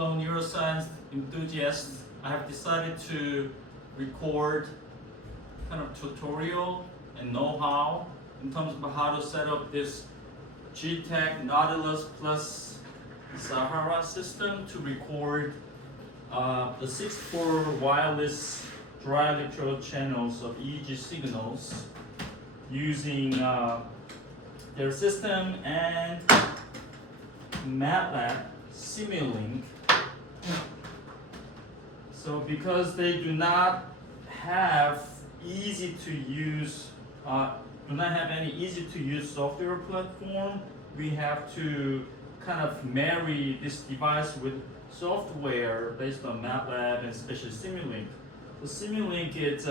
fellow neuroscience enthusiasts, I have decided to record kind of tutorial and know-how in terms of how to set up this G-Tech Nautilus Plus Sahara system to record the 64 wireless dry electrode channels of EEG signals using their system and MATLAB Simulink. So because they do not have easy to use, do not have any easy to use software platform, we have to kind of marry this device with software based on MATLAB and especially Simulink. The Simulink is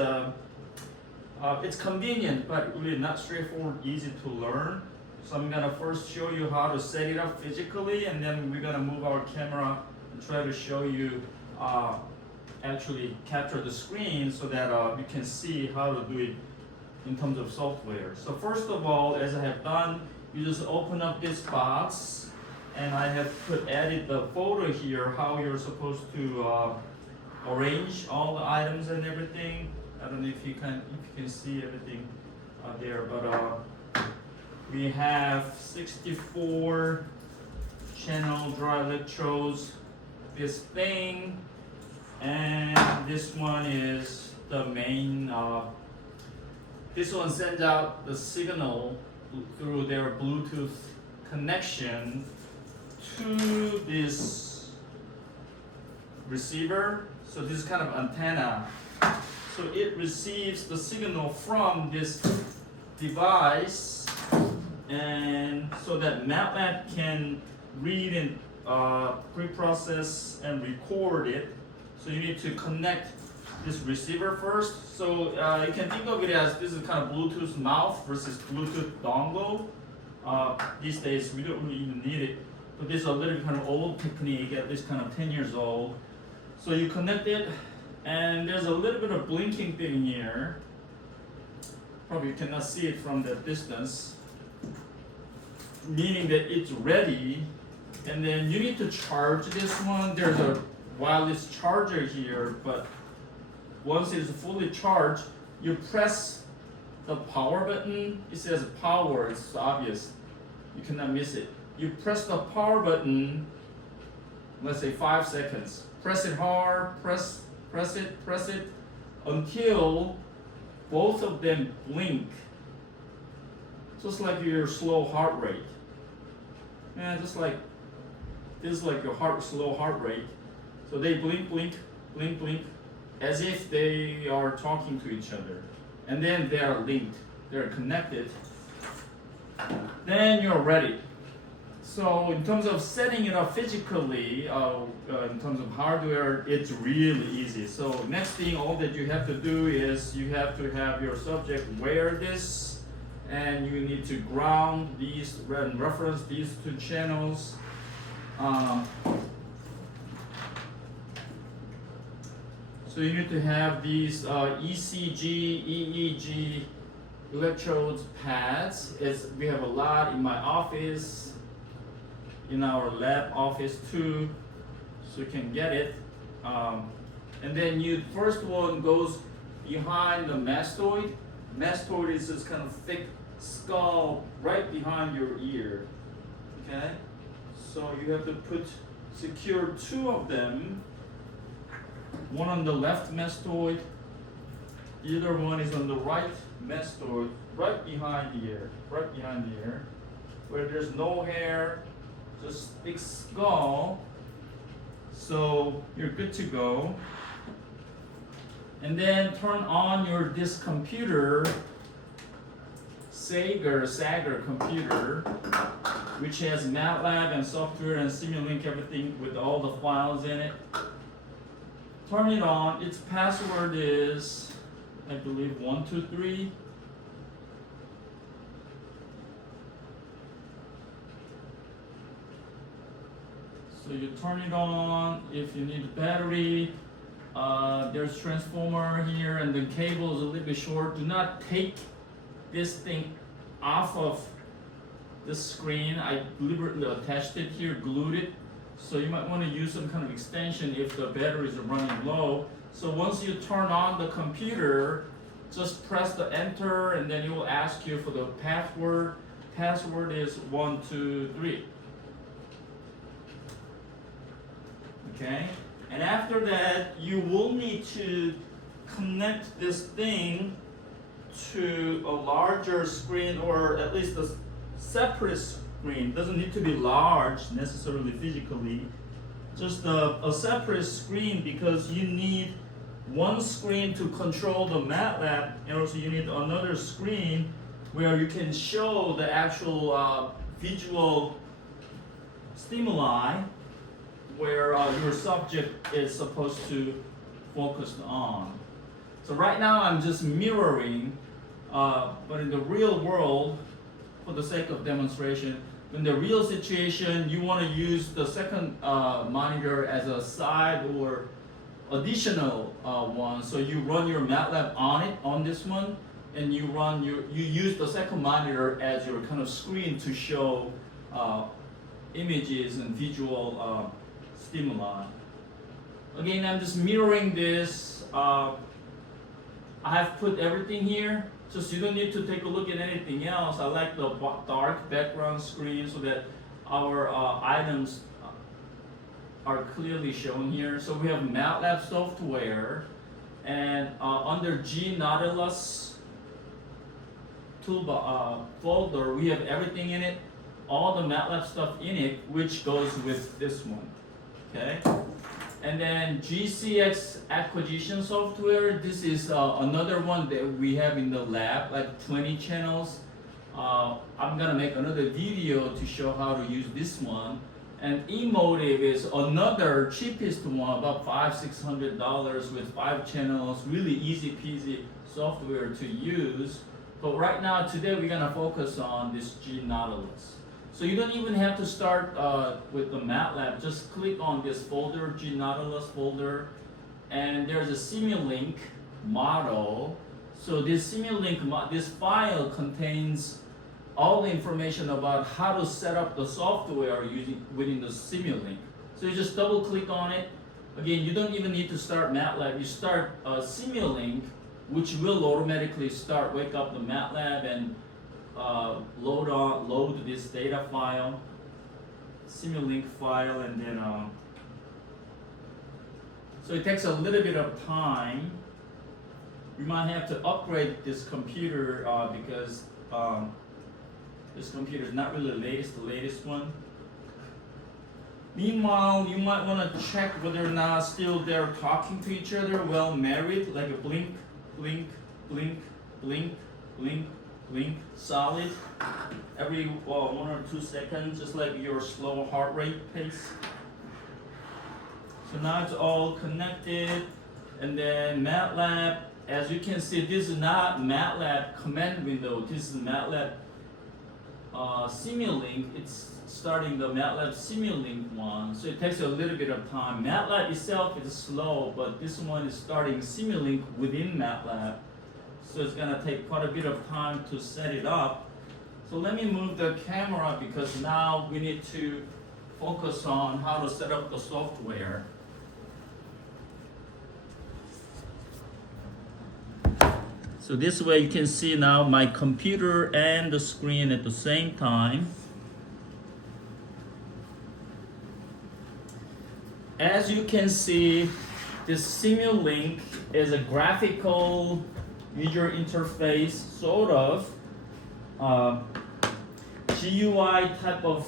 it's convenient, but really not straightforward, easy to learn. So I'm gonna first show you how to set it up physically, and then we're gonna move our camera and try to show you actually capture the screen so that you can see how to do it in terms of software. So first of all, as I have done, you just open up this box, and I have added the photo here how you're supposed to arrange all the items and everything. I don't know if you can see everything there, but we have 64 channel dry electrodes, this thing, and this one is the main. This one sends out the signal through their Bluetooth connection to this receiver. So this is kind of antenna. So it receives the signal from this device, and so that MATLAB can read and pre-process and record it. So you need to connect this receiver first. So you can think of it as this is kind of Bluetooth mouth versus Bluetooth dongle. These days we don't really even need it, but this is a little kind of old technique, at least kind of 10 years old. So you connect it, and there's a little bit of blinking thing here. Probably you cannot see it from the distance, meaning that it's ready. And then you need to charge this one. There's a wireless charger here, but once it's fully charged, you press the power button. It says power, it's obvious. You cannot miss it. You press the power button, let's say 5 seconds. Press it hard, press it until both of them blink. Just like your slow heart rate. Yeah, just like this is like your slow heart rate. So they blink, blink, blink, blink, as if they are talking to each other. And then they are linked, they're connected. Then you're ready. So in terms of setting it up physically, in terms of hardware, it's really easy. So next thing, all that you have to do is you have to have your subject wear this, and you need to ground these and reference these two channels. So you need to have these ECG, EEG electrodes pads. We have a lot in my office, in our lab office too, so you can get it. And then first one goes behind the mastoid. Mastoid is this kind of thick skull right behind your ear. Okay, so you have to secure 2 of them. One on the left mastoid, the other one is on the right mastoid, right behind the ear, where there's no hair, just thick skull. So you're good to go. And then turn on this computer, Sager computer, which has MATLAB and software and Simulink, everything with all the files in it. Turn it on. Its password is, I believe, 123. So you turn it on. If you need a battery, there's transformer here, and the cable is a little bit short. Do not take this thing off of the screen. I deliberately attached it here, glued it, So you might want to use some kind of extension if the batteries are running low. So once you turn on the computer, just press the enter and then it will ask you for the password. Password is 123. Okay? And after that, you will need to connect this thing to a larger screen or at least a separate screen. It doesn't need to be large necessarily physically. Just a separate screen because you need one screen to control the MATLAB and also you need another screen where you can show the actual visual stimuli where your subject is supposed to focus on. So right now I'm just mirroring, but in the real world, for the sake of demonstration, in the real situation, you want to use the second monitor as a side or additional one. So you run your MATLAB on it, on this one, and you use the second monitor as your kind of screen to show images and visual stimuli. Again, I'm just mirroring this. I have put everything here, just you don't need to take a look at anything else. I like the dark background screen so that our items are clearly shown here. So we have MATLAB software, and under G Nautilus toolbar folder, we have everything in it, all the MATLAB stuff in it, which goes with this one. Okay, and then GCX acquisition software. This is another one that we have in the lab, like 20 channels. I'm gonna make another video to show how to use this one. And eMotive is another cheapest one, about $500-600 with 5 channels, really easy peasy software to use. But right now, today we're gonna focus on this G Nautilus. So you don't even have to start with the MATLAB. Just click on this folder, G Nautilus folder, and there's a Simulink model. So this Simulink, this file contains all the information about how to set up the software using within the Simulink. So you just double click on it. Again, you don't even need to start MATLAB. You start Simulink, which will automatically wake up the MATLAB and load this data file, Simulink file, and then so it takes a little bit of time. We might have to upgrade this computer because this computer is not really the latest one. Meanwhile, you might want to check whether or not still they're talking to each other, well married, like a blink, blink, blink, blink, blink, blink, solid, every 1 or 2 seconds, just like your slow heart rate pace. So now it's all connected, and then MATLAB, as you can see, this is not MATLAB command window, this is MATLAB Simulink. It's starting the MATLAB Simulink one, so it takes a little bit of time. MATLAB itself is slow, but this one is starting Simulink within MATLAB. So it's gonna take quite a bit of time to set it up. So let me move the camera because now we need to focus on how to set up the software. So this way you can see now my computer and the screen at the same time. As you can see, this Simulink is a graphical user interface, sort of GUI type of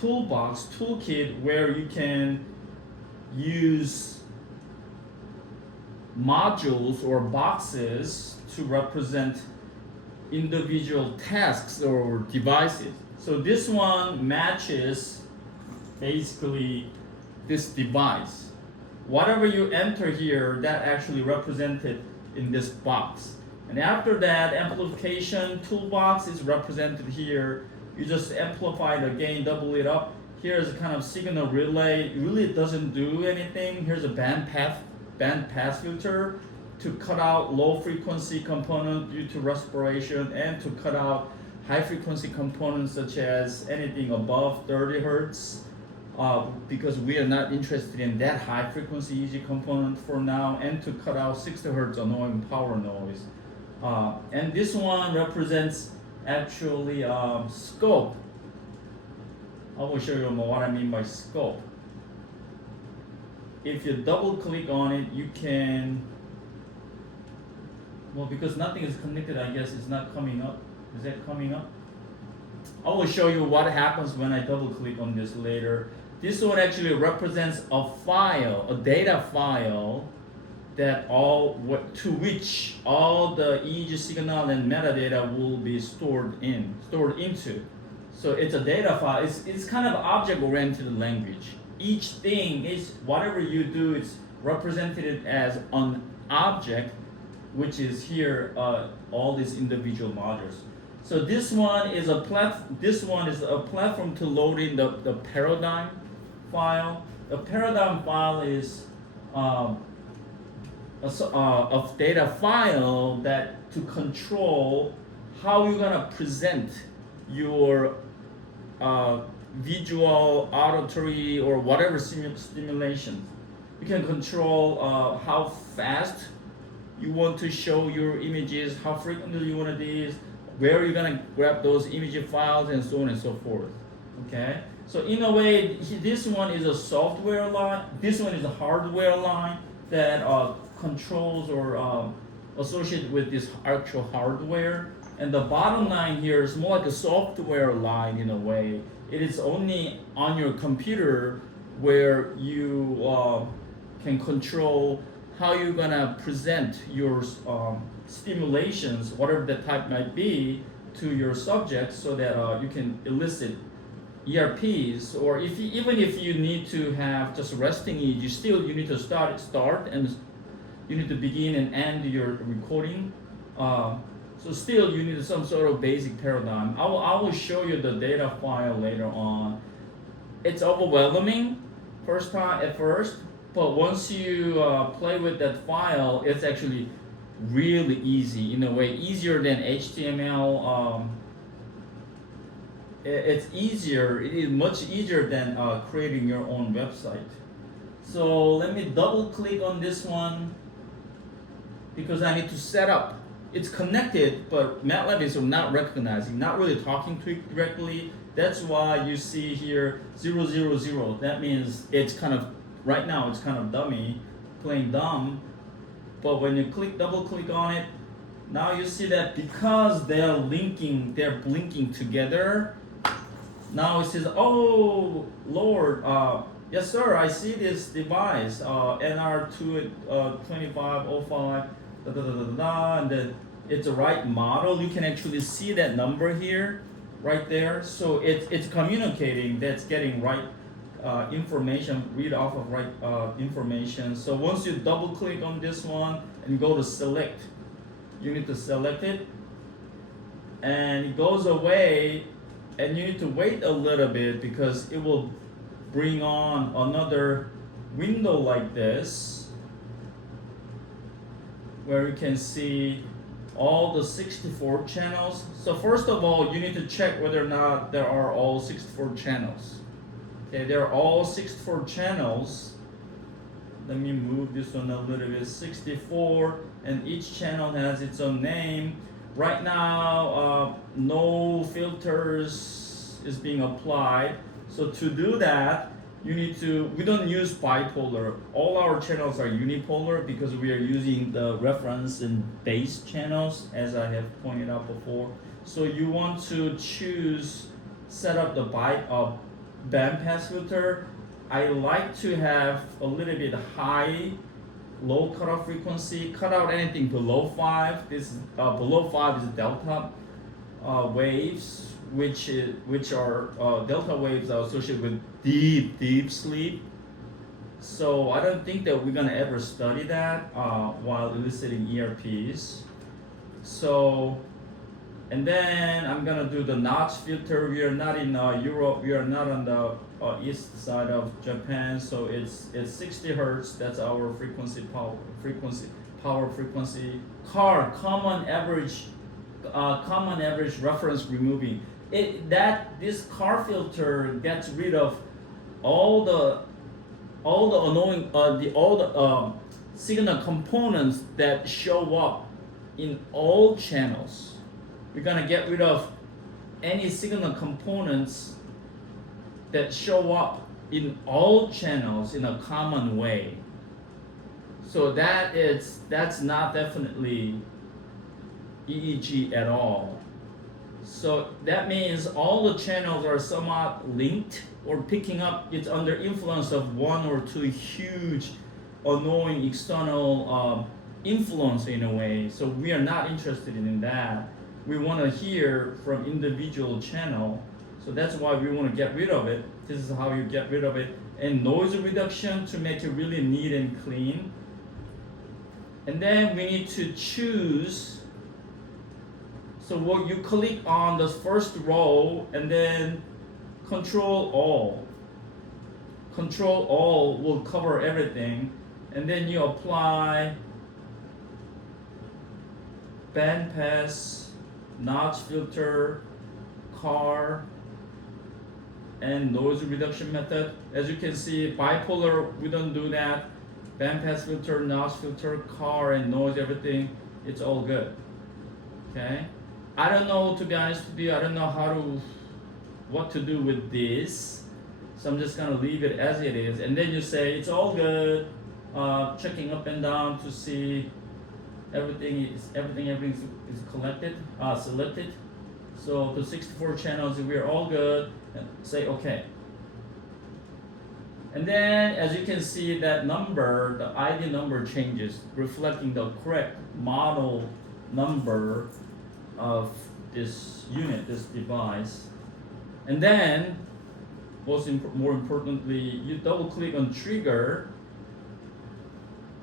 toolkit where you can use modules or boxes to represent individual tasks or devices. So this one matches basically this device. Whatever you enter here, that actually represented in this box. And after that, amplification toolbox is represented here. You just amplify the gain, double it up. Here's a kind of signal relay. It really doesn't do anything. Here's a band pass filter to cut out low frequency component due to respiration and to cut out high frequency components such as anything above 30 hertz, because we are not interested in that high frequency EEG component for now, and to cut out 60 hertz annoying power noise. And this one represents actually scope. I will show you more what I mean by scope. If you double click on it, you can, well, because nothing is connected, I guess it's not coming up. Is that coming up? I will show you what happens when I double click on this later. This one actually represents a file, a data file that to which all the EEG signal and metadata will be stored into. So it's a data file. It's kind of object-oriented language. Each thing is whatever you do, it's represented as an object, which is here all these individual modules. So this one is a platform to load in the paradigm file. The paradigm file is a data file that to control how you're gonna present your visual, auditory, or whatever stimulation. You can control how fast you want to show your images, how frequently you want to do this, where you're gonna grab those image files, and so on and so forth. Okay, so in a way, this one is a software line. This one is a hardware line that controls or associated with this actual hardware. And the bottom line here is more like a software line in a way. It is only on your computer where you can control how you're gonna present your stimulations, whatever the type might be, to your subject, so that you can elicit ERPs. Or even if you need to have just resting EEG, still you need to start and you need to begin and end your recording. So still you need some sort of basic paradigm. I will show you the data file later on. It's overwhelming at first, but once you play with that file, it's actually really easy, in a way, easier than HTML. It is much easier than creating your own website. So let me double click on this one because I need to set up. It's connected, but MATLAB is not recognizing, not really talking to it directly. That's why you see here 000. That means it's kind of, right now it's kind of dummy, playing dumb. But when you double click on it, now you see that because they're blinking together, now it says, oh Lord, yes sir, I see this device, NR2505, and then it's the right model. You can actually see that number here, right there. So it's communicating, that's getting right information, read off of right information. So once you double click on this one and go to select, you need to select it, and it goes away, and you need to wait a little bit because it will bring on another window like this, where you can see all the 64 channels. So first of all, you need to check whether or not there are all 64 channels. Okay, there are all 64 channels. Let me move this one a little bit. 64, and each channel has its own name. Right now, no filters is being applied. So to do that, we don't use bipolar. All our channels are unipolar because we are using the reference and base channels, as I have pointed out before. So you want to set up the bandpass filter. I like to have a little bit high, low cutoff frequency, cut out anything below 5. This below 5 is delta waves, which are delta waves are associated with deep sleep. So I don't think that we're gonna ever study that while eliciting ERPs. So, and then I'm gonna do the notch filter. We are not in Europe. We are not on the east side of Japan. So it's 60 hertz. That's our power frequency. Common average common average reference removing. This car filter gets rid of all the annoying all the signal components that show up in all channels. We're gonna get rid of any signal components that show up in all channels in a common way. So that's not definitely EEG at all. So that means all the channels are somewhat linked or picking up. It's under influence of one or two huge annoying external influence in a way. So we are not interested in that. We want to hear from individual channel. So that's why we want to get rid of it. This is how you get rid of it. And noise reduction to make it really neat and clean. And then we need to choose. So what you click on the first row and then Control All. Control All will cover everything. And then you apply bandpass, notch filter, car, and noise reduction method. As you can see, bipolar, we don't do that. Bandpass filter, notch filter, car, and noise, everything, it's all good. Okay? I don't know, to be honest with you, I don't know what to do with this. So I'm just gonna leave it as it is. And then you say, it's all good. Checking up and down to see everything is collected, selected. So the 64 channels, we're all good. And say okay. And then as you can see, that number, the ID number changes, reflecting the correct model number of this unit, this device. And then more importantly, you double click on trigger.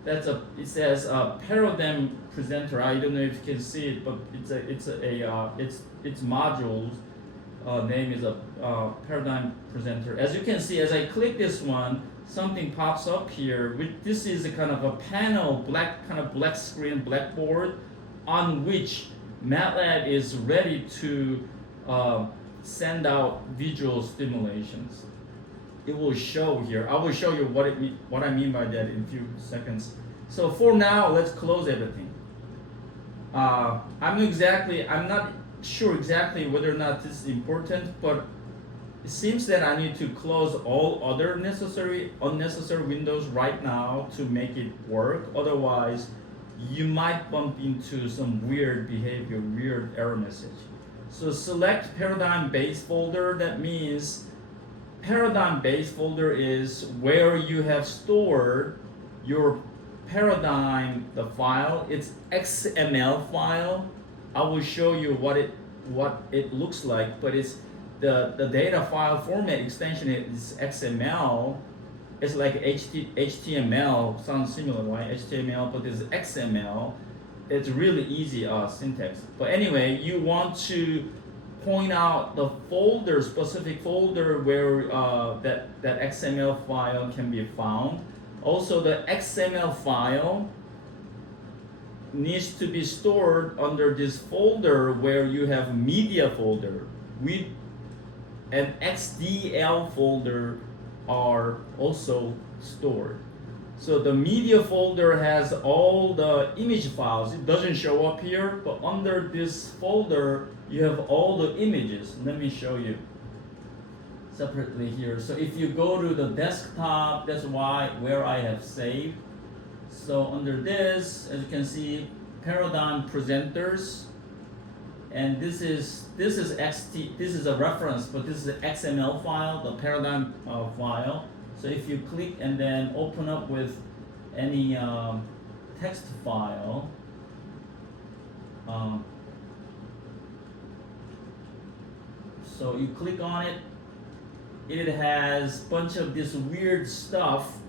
It says paradigm presenter. I don't know if you can see it, but its modules name is a paradigm presenter. As you can see, as I click this one, something pops up here. This is a kind of a panel, black screen, blackboard, on which MATLAB is ready to send out visual stimulations. It will show here. I will show you what I mean by that in a few seconds. So for now, let's close everything. I'm not sure exactly whether or not this is important, but it seems that I need to close all other unnecessary windows right now to make it work. Otherwise, you might bump into some weird behavior, weird error message. So select paradigm base folder. That means paradigm base folder is where you have stored your paradigm, the file. It's XML file. I will show you what it looks like, but it's the data file format extension is XML. It's like HTML, sounds similar, right? HTML, but it's XML. It's really easy syntax. But anyway, you want to point out the folder, specific folder where that XML file can be found. Also, the XML file needs to be stored under this folder where you have media folder. With an XDL folder are also stored. So the media folder has all the image files. It doesn't show up here, but under this folder, you have all the images. Let me show you separately here. So if you go to the desktop, that's where I have saved. So under this, as you can see, paradigm presenters, and this is a reference, but this is an XML file, the paradigm file. So if you click and then open up with any text file, so you click on it, it has a bunch of this weird stuff.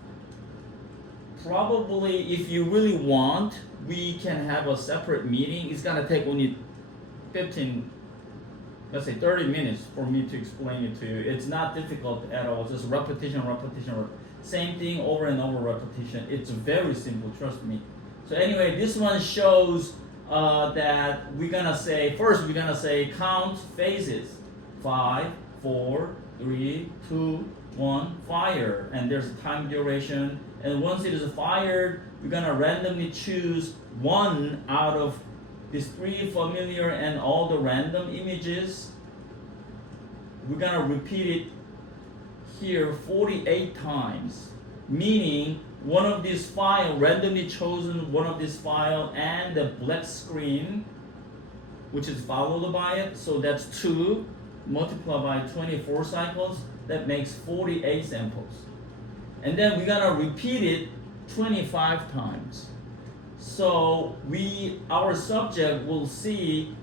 Probably if you really want, we can have a separate meeting. It's gonna take only 30 minutes for me to explain it to you. It's not difficult at all, just repetition. Same thing over and over repetition. It's very simple, trust me. So anyway, this one shows that we're gonna say, first we're gonna say count phases. 5, 4, 3, 2, 1, fire. And there's a time duration. And once it is fired, we're gonna randomly choose one out of these 3 familiar and all the random images. We're gonna repeat it here 48 times, meaning one of these file, randomly chosen one of these file and the black screen, which is followed by it, so that's 2 multiplied by 24 cycles, that makes 48 samples. And then we're gonna repeat it 25 times. So our subject will see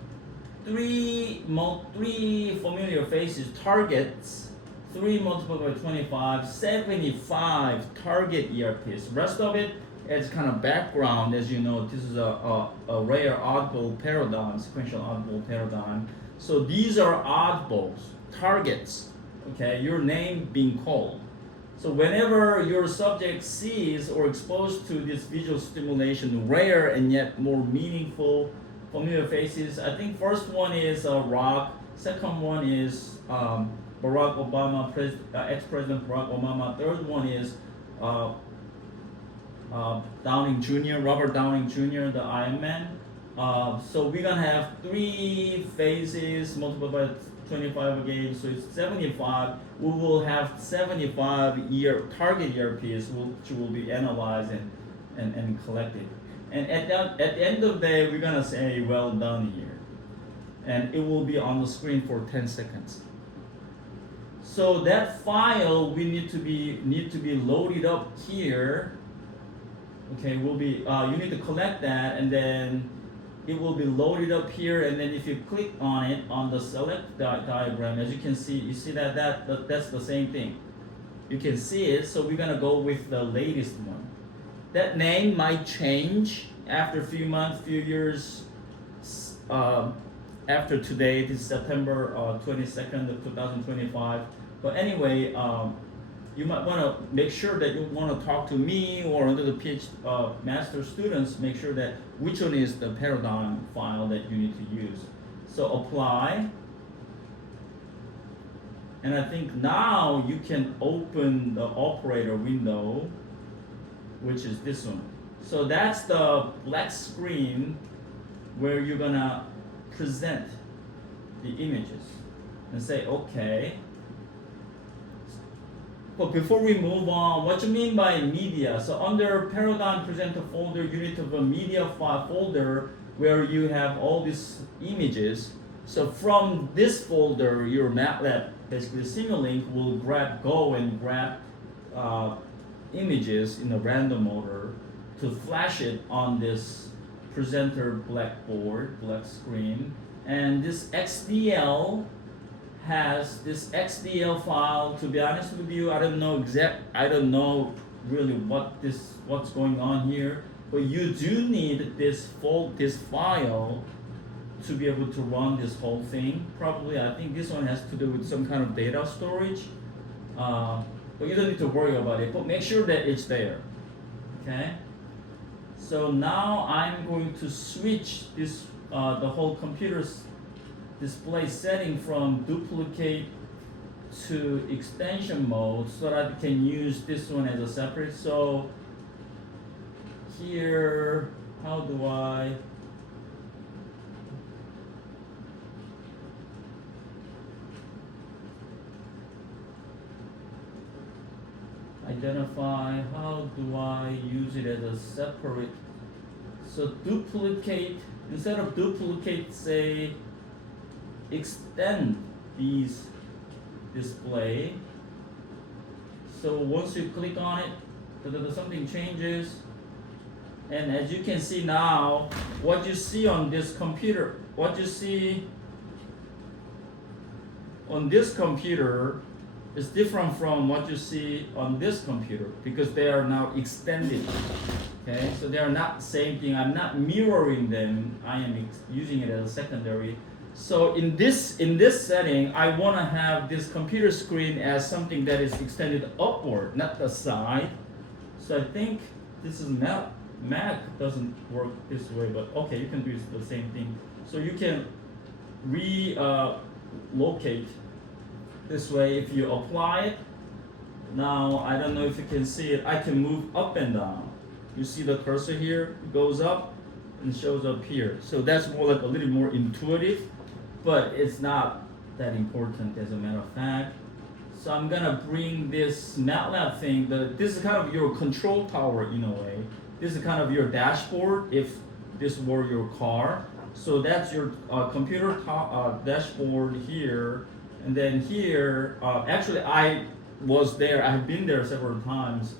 three familiar faces, targets, 3 multiplied by 25, 75 target ERPs. Rest of it is kind of background. As you know, this is a rare oddball paradigm, sequential oddball paradigm. So these are oddballs, targets, okay, your name being called. So whenever your subject sees or exposed to this visual stimulation, rare and yet more meaningful familiar faces, I think first one is Rock, second one is Barack Obama, ex-President Barack Obama, third one is Downing Jr., Robert Downing Jr., the Iron Man. So we're gonna have 3 phases multiplied by 25 again, so it's 75. We will have 75 target ERPs which will be analyzed and collected. And at the end of the day, we're gonna say well done here, and it will be on the screen for 10 seconds. So that file we need to be loaded up here. Okay, will be you need to collect that, and then it will be loaded up here, and then if you click on it on the select diagram, as you can see, you see that's the same thing. You can see it, so we're gonna go with the latest one. That name might change after a few months, few years. After today, this is September 22nd of 2025. But anyway, you might want to make sure that you want to talk to me or under the PhD master students, make sure that which one is the paradigm file that you need to use. So apply. And I think now you can open the operator window, which is this one. So that's the black screen where you're gonna present the images and say okay. But before we move on, what you mean by media? So under Paradigm Presenter folder, you need to have a media file folder where you have all these images. So from this folder, your MATLAB, basically Simulink, will go and grab images in a random order to flash it on this presenter blackboard, black screen. And this XDL has this XDL file. To be honest with you, I don't know really what's going on here, but you do need this file to be able to run this whole thing. Probably, I think this one has to do with some kind of data storage, but you don't need to worry about it, but make sure that it's there, okay? So now I'm going to switch this, the whole computer's display setting from duplicate to extension mode so that I can use this one as a separate. So here, how do I identify, how do I use it as a separate? So duplicate, instead of duplicate, say extend these display. So once you click on it, something changes, and as you can see now, what you see on this computer, what you see on this computer is different from what you see on this computer because they are now extended. Okay, so they are not the same thing. I'm not mirroring them. I am using it as a secondary. So in this setting, I want to have this computer screen as something that is extended upward, not the side. So I think this is Mac doesn't work this way, but okay, you can do the same thing. So you can relocate this way if you apply it. Now, I don't know if you can see it, I can move up and down. You see the cursor here, it goes up and shows up here. So that's more like a little more intuitive, but it's not that important as a matter of fact. So I'm gonna bring this MATLAB thing, this is kind of your control tower in a way. This is kind of your dashboard if this were your car. So that's your computer dashboard here. And then here, actually I was there, I have been there several times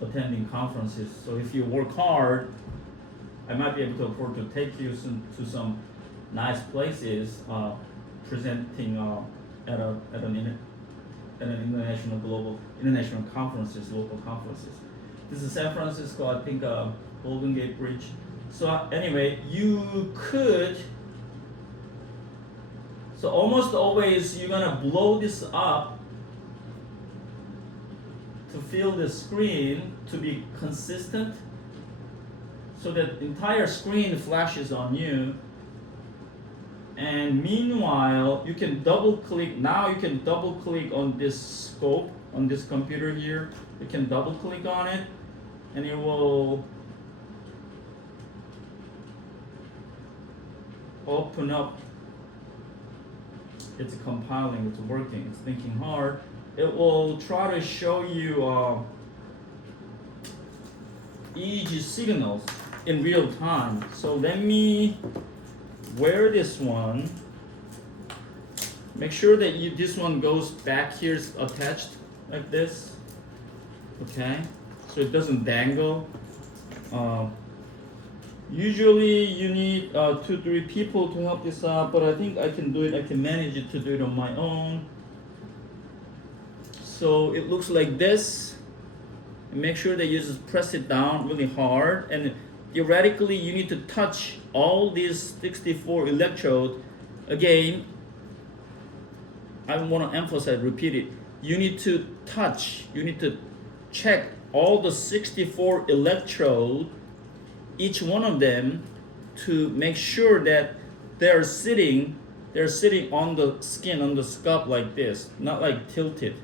attending conferences. So if you work hard, I might be able to afford to take you to some nice places presenting at an international conferences, local conferences. This is San Francisco, I think Golden Gate Bridge. So anyway, you could, so almost always you're gonna blow this up to fill the screen to be consistent, so that the entire screen flashes on you. And meanwhile, you can double click, now you can double click on this scope, on this computer here. You can double click on it and it will open up. It's compiling, it's working, it's thinking hard. It will try to show you EEG signals in real time. So let me wear this one. Make sure that this one goes back here, it's attached like this. Okay, so it doesn't dangle. Usually you need 2-3 people to help this out, but I think I can do it. I can manage it to do it on my own. So it looks like this. And make sure that you just press it down really hard, and theoretically you need to touch all these 64 electrodes. Again, I want to emphasize, repeat it. You need to touch, you need to check all the 64 electrodes, each one of them, to make sure that they're sitting on the skin, on the scalp like this, not like tilted.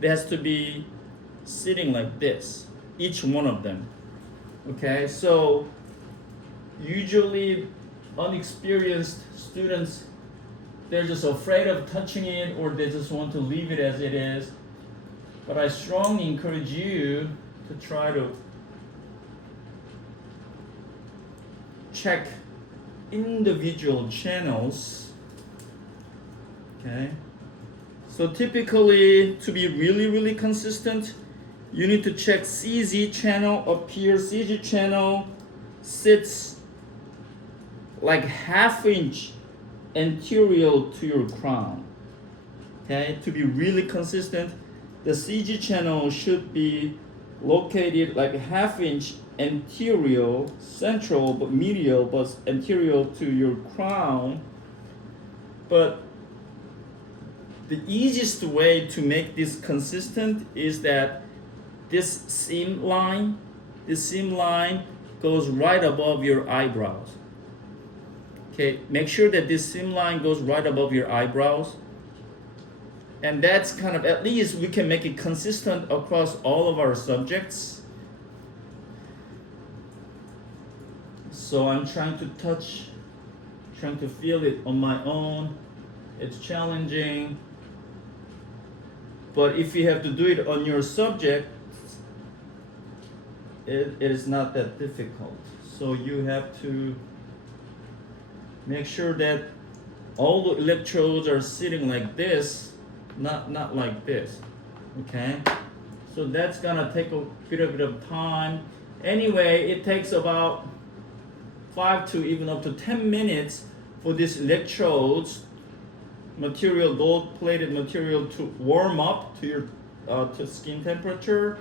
It has to be sitting like this, each one of them. Okay, so usually unexperienced students, they're just afraid of touching it, or they just want to leave it as it is. But I strongly encourage you to try to check individual channels. Okay, so typically, to be really consistent, you need to check CZ channel up here. CZ channel sits like ½ inch anterior to your crown. Okay, to be really consistent, the CG channel should be located like ½ inch anterior, central but medial, but anterior to your crown. But the easiest way to make this consistent is that this seam line goes right above your eyebrows. Okay, make sure that this seam line goes right above your eyebrows. And that's kind of, at least we can make it consistent across all of our subjects. So I'm trying to touch, trying to feel it on my own. It's challenging. But if you have to do it on your subject, it is not that difficult. So you have to make sure that all the electrodes are sitting like this, not like this. Okay, so that's gonna take a bit of time. Anyway, it takes about 5 to even up to 10 minutes for these electrodes, material, gold-plated material, to warm up to your to skin temperature,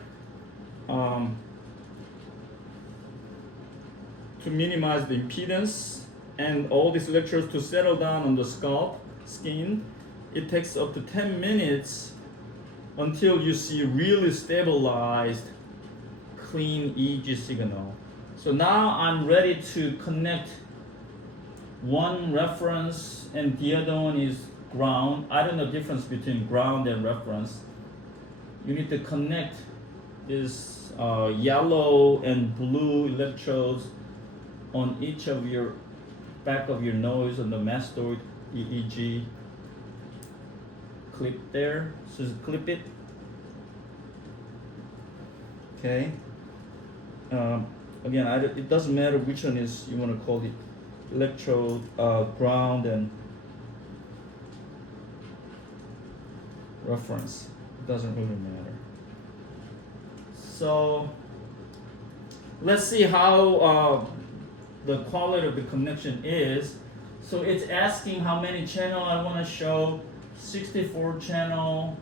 to minimize the impedance, and all these electrodes to settle down on the scalp, skin. It takes up to 10 minutes until you see really stabilized, clean EEG signal. So now I'm ready to connect one reference and the other one is ground. I don't know the difference between ground and reference. You need to connect this yellow and blue electrodes on each of your back of your nose on the mastoid EEG clip there. So just clip it. Okay. Again, it doesn't matter which one is you want to call it electrode, ground, and reference. It doesn't really matter. So let's see how the quality of the connection is. So it's asking how many channel I want to show. 64 channel.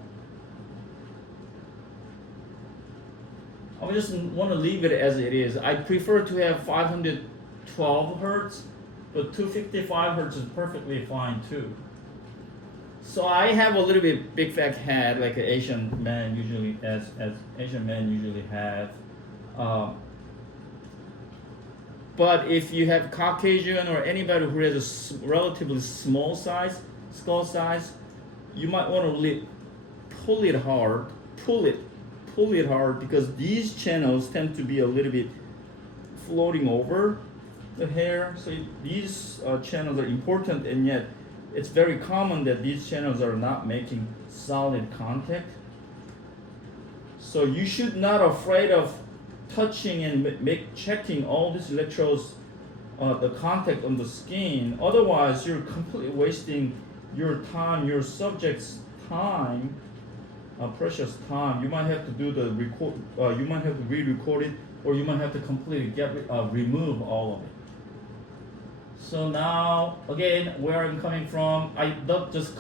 I just want to leave it as it is. I prefer to have 512 hertz, but 255 hertz is perfectly fine too. So I have a little bit big fat head, like an Asian man usually, as Asian men usually have. But if you have Caucasian or anybody who has a relatively small size, skull size, you might want to really pull it hard, pull it hard, because these channels tend to be a little bit floating over the hair. So these channels are important, and yet it's very common that these channels are not making solid contact. So you should not afraid of touching and checking all these electrodes, the contact on the skin. Otherwise, you're completely wasting your time, your subject's time, precious time. You might have to do the record. You might have to re-record it, or you might have to completely remove all of it. So now, again, where I'm coming from, I just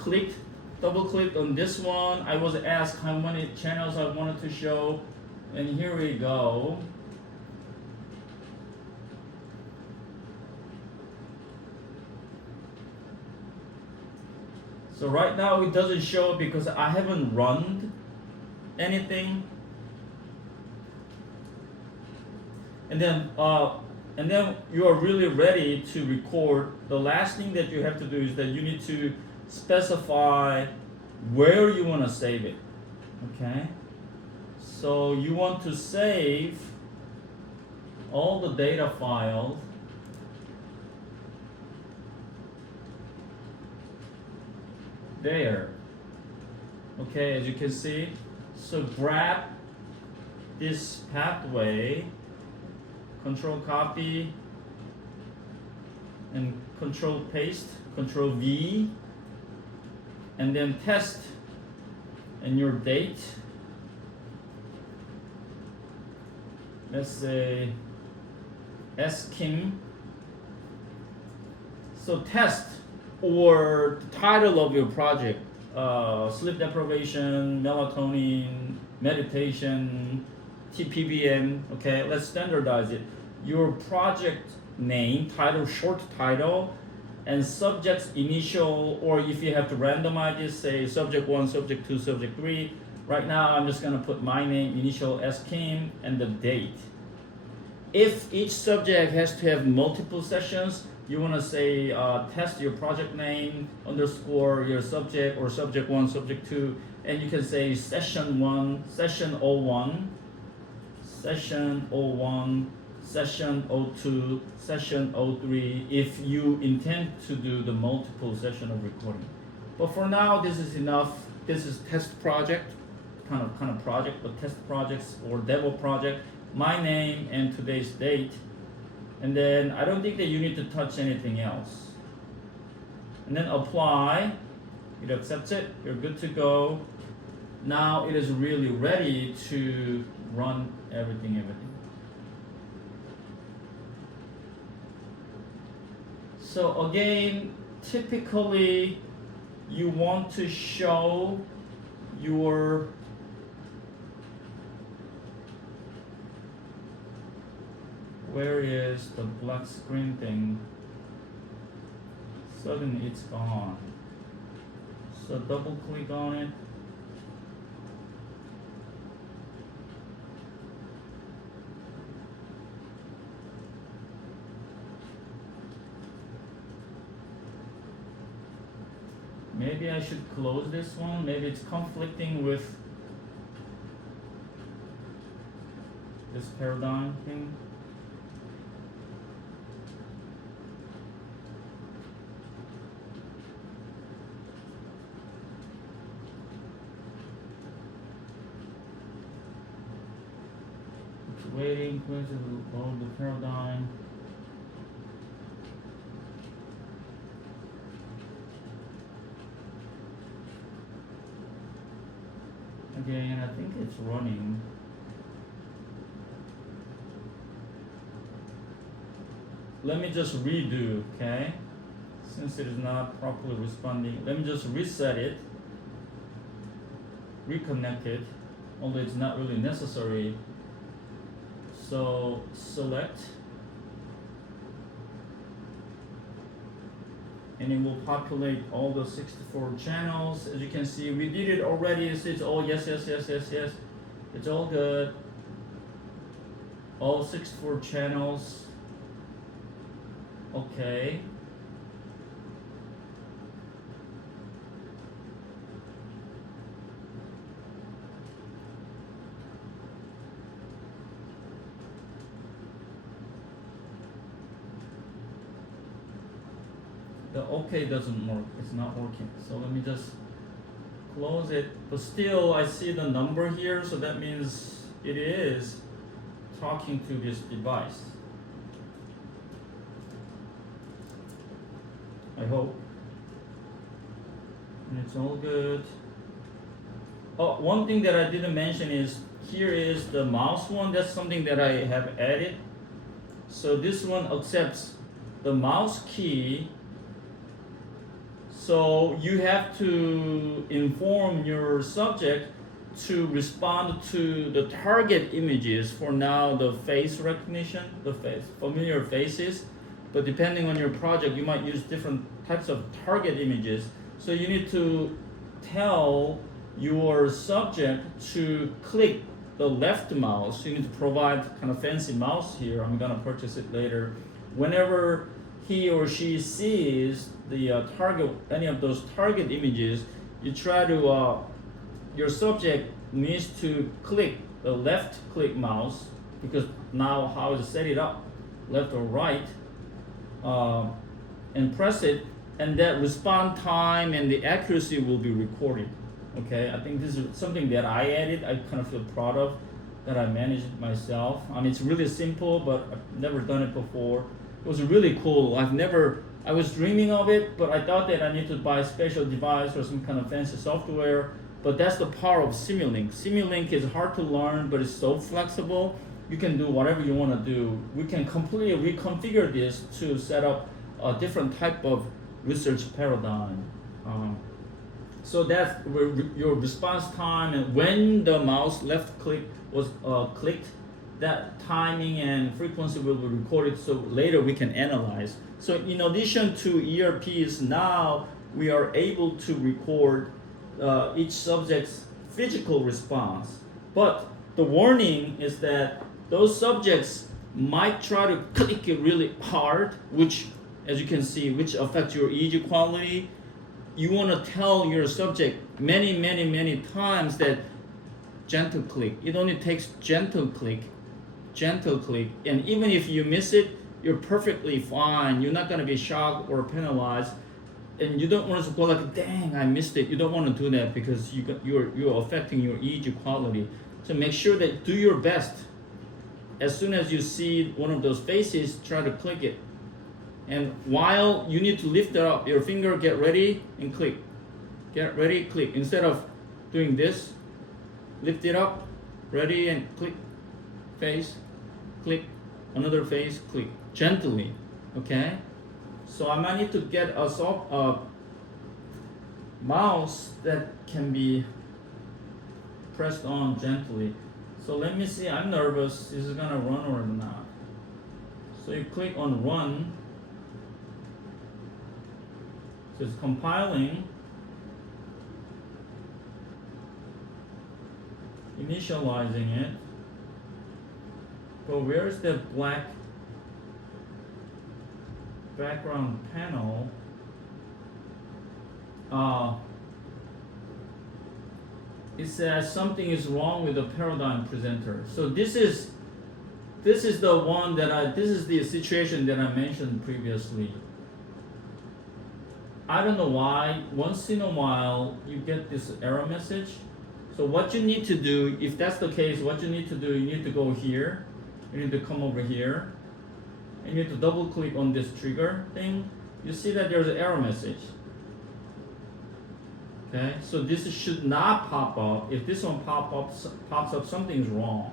double clicked on this one. I was asked how many channels I wanted to show, and here we go. So right now it doesn't show because I haven't run anything. And then you are really ready to record. The last thing that you have to do is that you need to specify where you want to save it. Okay? So you want to save all the data files there. Okay, as you can see. So grab this pathway, control copy, and control paste, control V, and then test and your date. Let's say SKIM. So test, or the title of your project, sleep deprivation, melatonin, meditation, TPBM. Okay, let's standardize it. Your project name, title, short title, and subject's initial, or if you have to randomize it, say subject 1, subject 2, subject 3. Right now, I'm just gonna put my name, initial SKIM, and the date. If each subject has to have multiple sessions, you want to say test your project name underscore your subject, or subject 1, subject 2, and you can say session 1, session 01, session 01, session 02, session 03, if you intend to do the multiple session of recording. But for now, this is enough. This is test project, kind of project, but test projects or demo project. My name and today's date, and then I don't think that you need to touch anything else. And then apply. It accepts it. You're good to go. Now it is really ready to run everything. So again, typically you want to show your where is the black screen thing? Suddenly it's gone. So double click on it. Maybe I should close this one. Maybe it's conflicting with this paradigm thing. It's waiting, to load the paradigm. Again, I think it's running. Let me just redo, okay? Since it is not properly responding, let me just reset it, reconnect it, although it's not really necessary. So select, and it will populate all the 64 channels. As you can see, we did it already. It's all yes. It's all good. All 64 channels. Okay. The OK doesn't work. It's not working. So let me just close it. But still, I see the number here, so that means it is talking to this device. I hope. And it's all good. Oh, one thing that I didn't mention is here is the mouse one. That's something that I have added. So this one accepts the mouse key. So you have to inform your subject to respond to the target images. For now, the face recognition, the familiar faces. But depending on your project, you might use different types of target images. So you need to tell your subject to click the left mouse. You need to provide kind of fancy mouse here. I'm gonna purchase it later. Whenever he or she sees the target, any of those target images, you try to, your subject needs to click the left click mouse, because now how to set it up, left or right, and press it, and that response time and the accuracy will be recorded. Okay, I think this is something that I added. I kind of feel proud of that I managed it myself. I mean, it's really simple, but I've never done it before. It was really cool. I was dreaming of it, but I thought that I need to buy a special device or some kind of fancy software. But that's the power of Simulink. Simulink is hard to learn, but it's so flexible. You can do whatever you want to do. We can completely reconfigure this to set up a different type of research paradigm. So that's your response time, and when the mouse left click was clicked, that timing and frequency will be recorded, so later we can analyze. So in addition to ERPs, now we are able to record each subject's physical response. But the warning is that those subjects might try to click it really hard, which, as you can see, which affects your EEG quality. You want to tell your subject many times that gentle click. It only takes gentle click, and even if you miss it, you're perfectly fine. You're not going to be shocked or penalized, and you don't want to go like, dang, I missed it. You don't want to do that, because you're affecting your EEG quality. So make sure that do your best. As soon as you see one of those faces, try to click it. And while you need to lift it up, your finger, get ready and click. Get ready, click. Instead of doing this, lift it up, ready and click. Face, click. Another face, click. Gently, okay? So I might need to get a mouse that can be pressed on gently. So let me see, I'm nervous. Is it gonna run or not? So you click on run. So it's compiling, initializing it. But where's the black background panel? it says something is wrong with the paradigm presenter. So this is the one that this is the situation that I mentioned previously. I don't know why, once in a while you get this error message. So what you need to do, if that's the case, what you need to do, you need to go here, you need to come over here, and you need to double click on this trigger thing. You see that there's an error message. Okay, so this should not pop up. If this one pops up, something's wrong.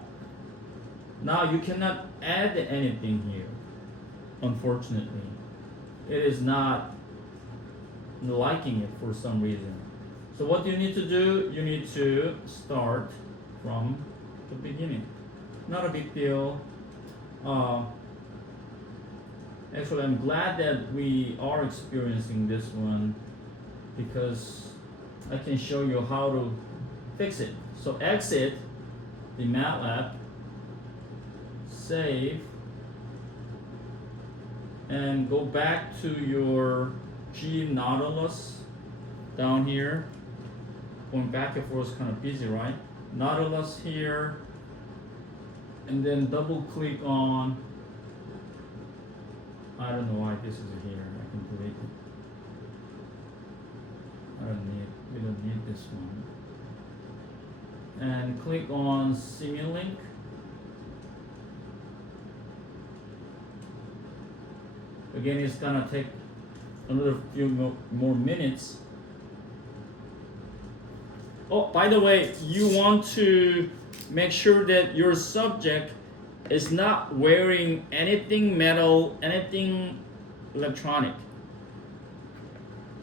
Now you cannot add anything here, unfortunately. It is not liking it for some reason. So what do you need to do? You need to start from the beginning. Not a big deal. Actually, I'm glad that we are experiencing this one because I can show you how to fix it. So exit the MATLAB, save, and go back to your G Nautilus down here. Going back and forth is kind of busy, right? Nautilus here, and then double click on, I don't know why this is here, I can delete it. We don't need this one. And click on Simulink. Again, it's gonna take another few more minutes. Oh, by the way, you want to make sure that your subject is not wearing anything metal, anything electronic.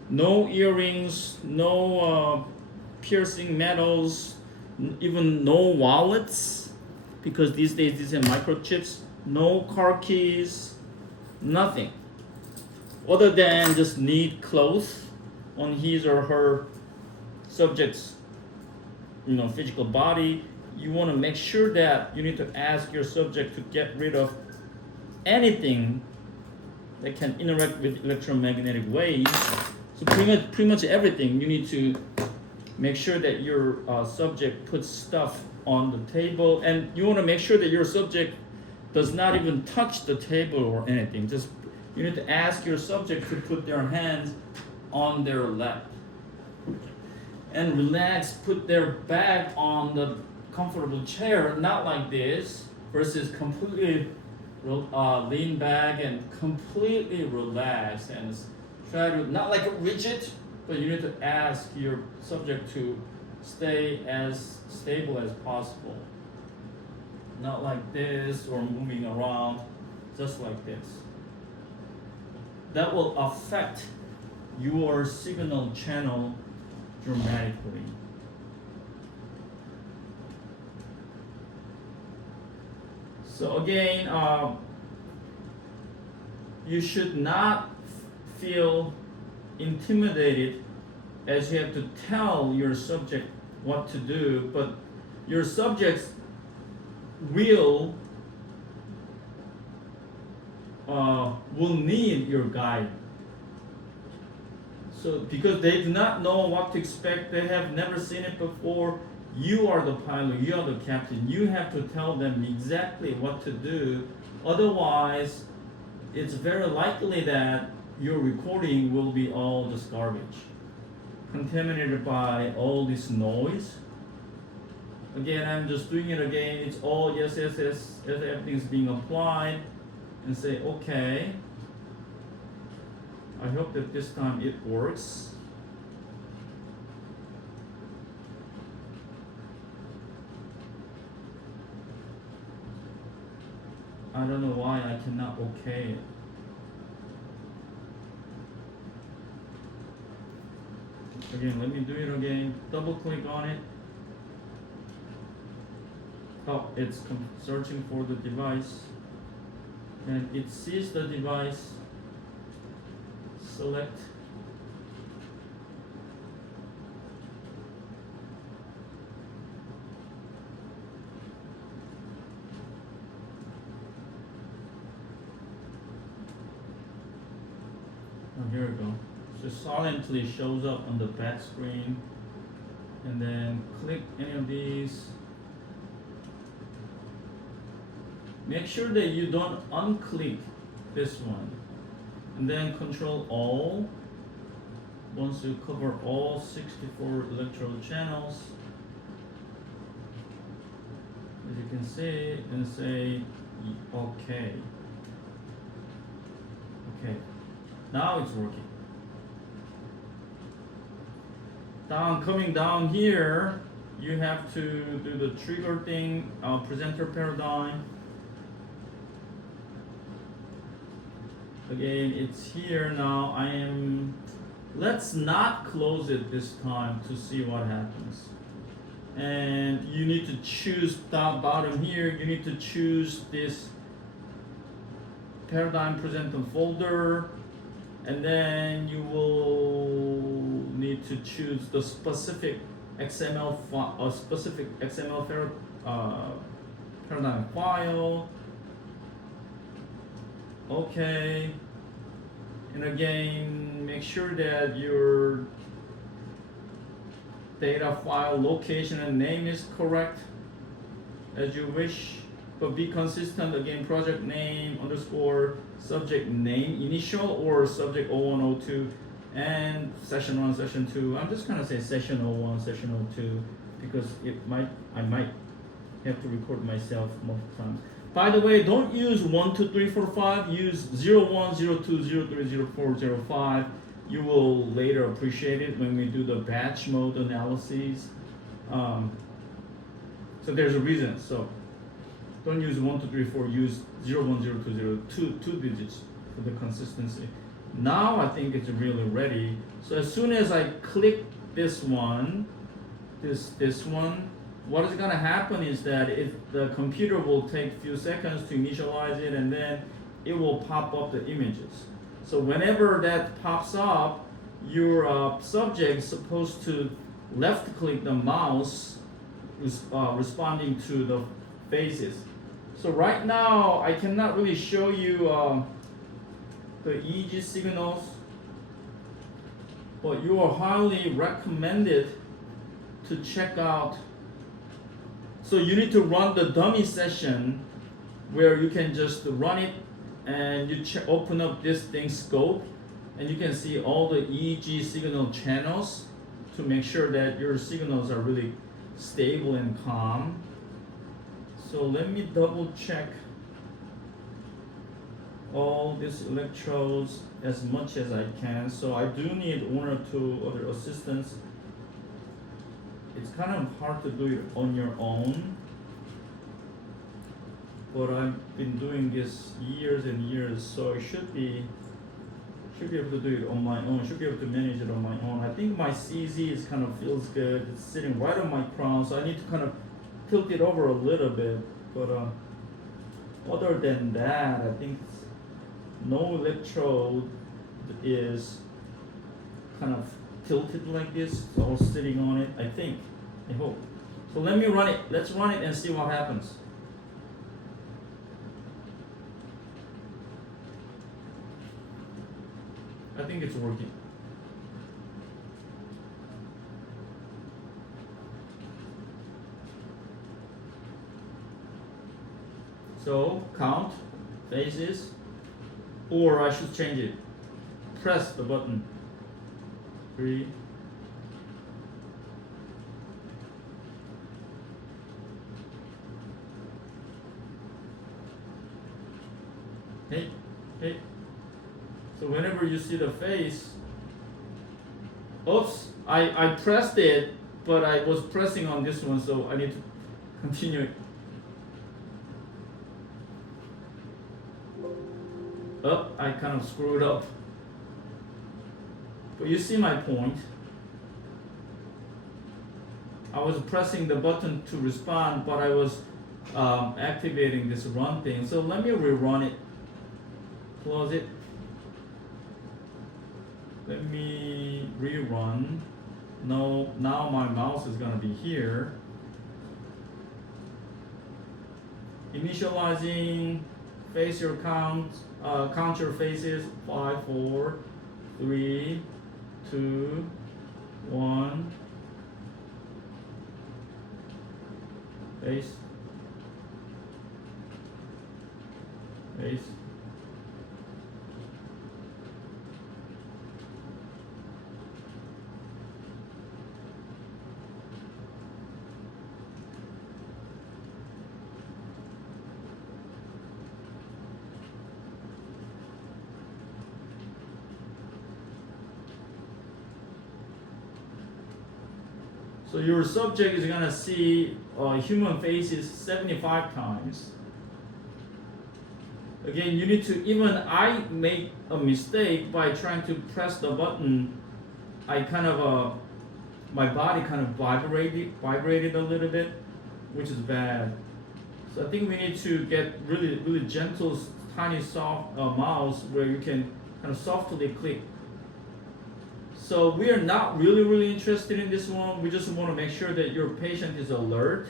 No earrings, no piercing metals, even no wallets, because these days these are microchips. No car keys, nothing. Other than just neat clothes on his or her subject's, physical body. You want to make sure that you need to ask your subject to get rid of anything that can interact with electromagnetic waves. So pretty much everything, you need to make sure that your subject puts stuff on the table, and you want to make sure that your subject does not even touch the table or anything. Just you need to ask your subject to put their hands on their lap and relax, put their bag on the comfortable chair, not like this, versus completely lean back and completely relax and try to, not like a rigid, but you need to ask your subject to stay as stable as possible. Not like this or moving around, just like this. That will affect your signal channel dramatically. So again, you should not feel intimidated as you have to tell your subject what to do, but your subjects will need your guide. So because they do not know what to expect, they have never seen it before, you are the pilot, you are the captain, you have to tell them exactly what to do. Otherwise, it's very likely that your recording will be all just garbage, contaminated by all this noise. Again, I'm just doing it again. It's all yes, everything's being applied, and say okay. I hope that this time it works. I don't know why I cannot okay it. Again, let me do it again. Double click on it. Oh, it's searching for the device. And it sees the device. Select. Oh, here we go. just silently shows up on the back screen, and then click any of these. Make sure that you don't unclick this one, and then Control All. Once you cover all 64 electrode channels, as you can see, and say OK. Okay, now it's working. Coming down here, you have to do the trigger thing, presenter paradigm. Again, it's here now. Let's not close it this time to see what happens. And you need to choose down bottom here, you need to choose this paradigm presenter folder, and then you will need to choose the specific XML paradigm file. Okay, and again, make sure that your data file location and name is correct as you wish, but be consistent. Again, project name underscore subject name initial or subject 0102 and session 1, session 2. I'm just gonna say session 01, session 02 because I might have to record myself multiple times. By the way, don't use 1, 2, 3, 4, 5. Use 01, 02, 03, 04, 05. You will later appreciate it when we do the batch mode analyses. So there's a reason. So don't use 1, 2, 3, 4. Use 01, 02, 02, 2 digits for the consistency. Now I think it's really ready. So as soon as I click this one, this one, what is gonna happen is that the computer will take a few seconds to initialize it, and then it will pop up the images. So whenever that pops up, your subject is supposed to left click the mouse, responding to the faces. So right now I cannot really show you the EEG signals, but you are highly recommended to check out. So you need to run the dummy session where you can just run it and you open up this thing scope, and you can see all the EEG signal channels to make sure that your signals are really stable and calm. So let me double check all these electrodes as much as I can. So I do need 1 or 2 other assistants. It's kind of hard to do it on your own, but I've been doing this years and years, so I should be able to do it on my own. Should be able to manage it on my own. I think my CZ is kind of feels good. It's sitting right on my crown, so I need to kind of tilt it over a little bit. But other than that, I think no electrode is kind of tilted like this. It's all sitting on it, I think. I hope. So let me run it. Let's run it and see what happens. I think it's working. So count phases, or I should change it. Press the button. 3. Hey. So whenever you see the face, oops, I pressed it, but I was pressing on this one, so I need to continue it. Oh, I kind of screwed up. But you see my point. I was pressing the button to respond, but I was activating this run thing. So let me rerun it. Close it. Let me rerun. No, now my mouse is gonna be here. Initializing, face your count, count your faces. 5, 4, 3, 2, 1, face, face. So your subject is gonna see human faces 75 times. Again, you need to, even I make a mistake by trying to press the button, I kind of, my body kind of vibrated a little bit, which is bad. So I think we need to get really gentle, tiny, soft mouse where you can kind of softly click. So we are not really interested in this one. We just want to make sure that your patient is alert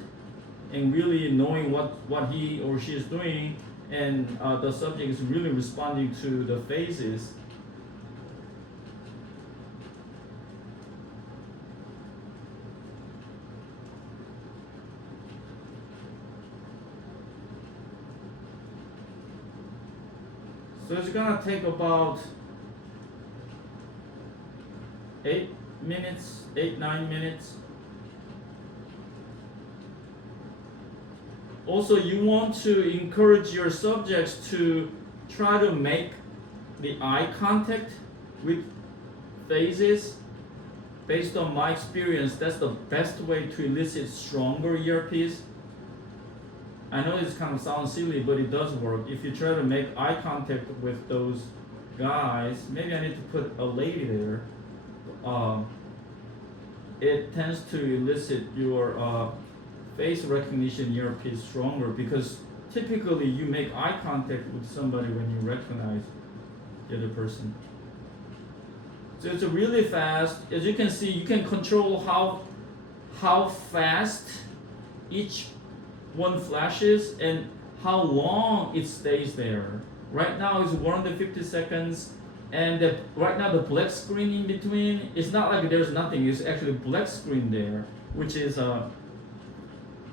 and really knowing what he or she is doing, and the subject is really responding to the phases. So it's gonna take about 9 minutes. Also, you want to encourage your subjects to try to make the eye contact with phases. Based on my experience, that's the best way to elicit stronger ERPs. I know it kind of sounds silly, but it does work. If you try to make eye contact with those guys, maybe I need to put a lady there. It tends to elicit your face recognition ERP stronger, because typically you make eye contact with somebody when you recognize the other person. So it's really fast. As you can see, you can control how fast each one flashes and how long it stays there. Right now it's 150 seconds. And right now the black screen in between, it's not like there's nothing, it's actually black screen there, which is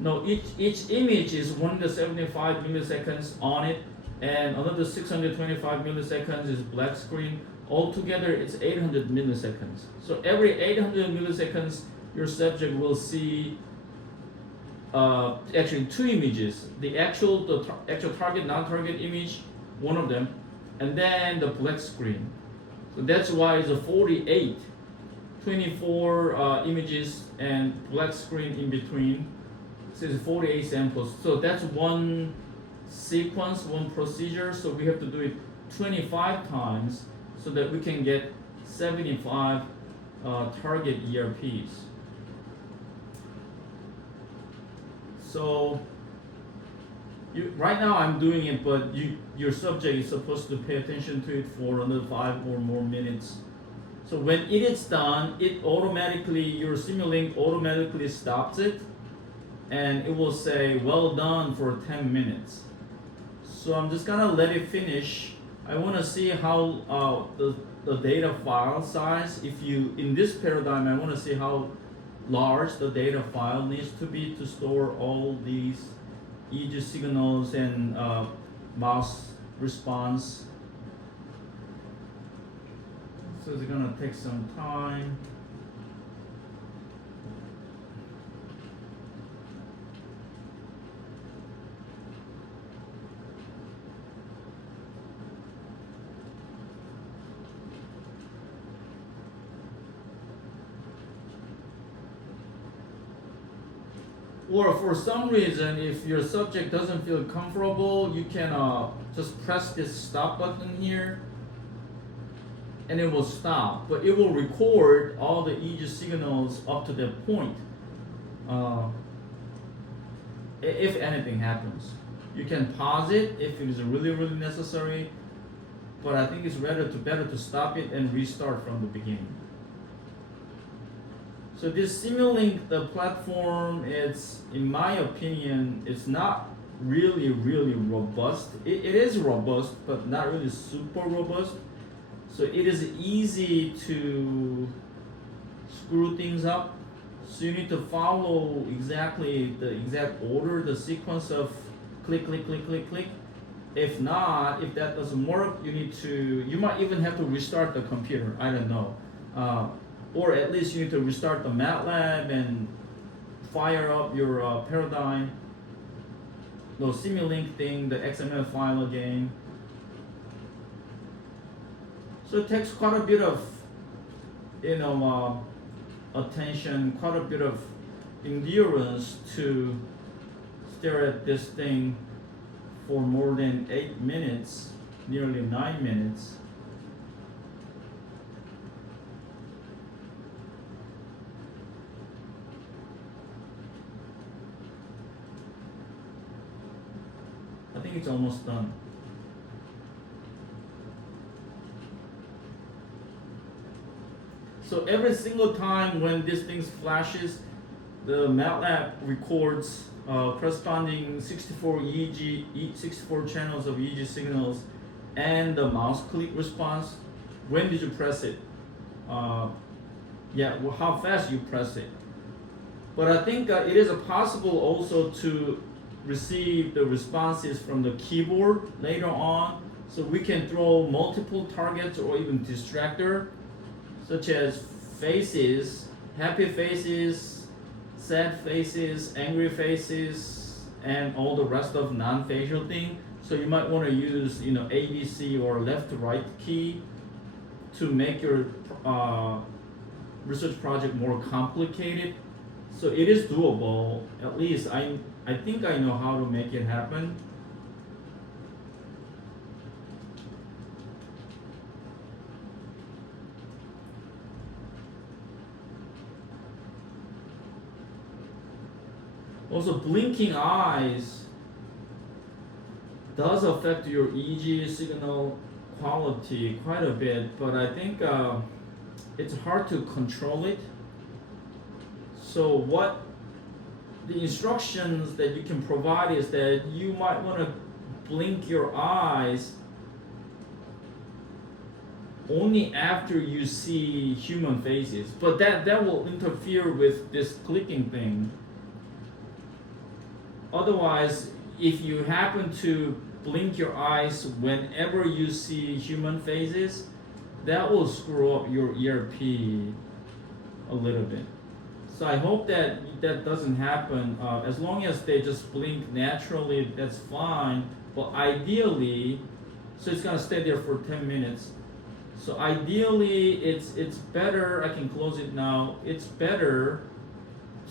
no, each image is 175 milliseconds on it, and another 625 milliseconds is black screen. Altogether it's 800 milliseconds. So every 800 milliseconds your subject will see actually two images, the actual target, non-target image, one of them, and then the black screen. So that's why it's a 48, 24 images and black screen in between. So it's 48 samples. So that's one sequence, one procedure. So we have to do it 25 times so that we can get 75 target ERPs. So right now I'm doing it, but your subject is supposed to pay attention to it for another 5 or more minutes. So when it is done, your Simulink automatically stops it, and it will say well done for 10 minutes. So I'm just gonna let it finish. I want to see how the data file size, in this paradigm, I want to see how large the data file needs to be to store all these EEG signals and mouse response. So it's gonna take some time. Or for some reason, if your subject doesn't feel comfortable, you can just press this stop button here, and it will stop. But it will record all the EEG signals up to that point. If anything happens, you can pause it if it is really necessary. But I think it's better to stop it and restart from the beginning. So this Simulink, the platform, it's, in my opinion, it's not really robust. It is robust, but not really super robust. So it is easy to screw things up. So you need to follow exactly the exact order, the sequence of click, click, click, click, click. If not, if that doesn't work, you might even have to restart the computer. I don't know. Or at least you need to restart the MATLAB and fire up your Paradigm, the Simulink thing, the XML file again. So it takes quite a bit of, attention, quite a bit of endurance to stare at this thing for more than 8 minutes, nearly 9 minutes. I think it's almost done. So every single time when this thing flashes, the MATLAB records corresponding 64 64 channels of EEG signals and the mouse click response. When did you press it? How fast you press it. But I think it is possible also to receive the responses from the keyboard later on. So we can throw multiple targets or even distractor, such as faces, happy faces, sad faces, angry faces, and all the rest of non-facial thing. So you might want to use, ABC or left to right key to make your research project more complicated. So it is doable. At least I think I know how to make it happen. Also, blinking eyes does affect your EEG signal quality quite a bit, but I think it's hard to control it. So what the instructions that you can provide is that you might want to blink your eyes only after you see human faces, but that will interfere with this clicking thing. Otherwise, if you happen to blink your eyes whenever you see human faces, that will screw up your ERP a little bit. So I hope that doesn't happen. As long as they just blink naturally, that's fine. But ideally, so it's gonna stay there for 10 minutes. So ideally, it's better. I can close it now. It's better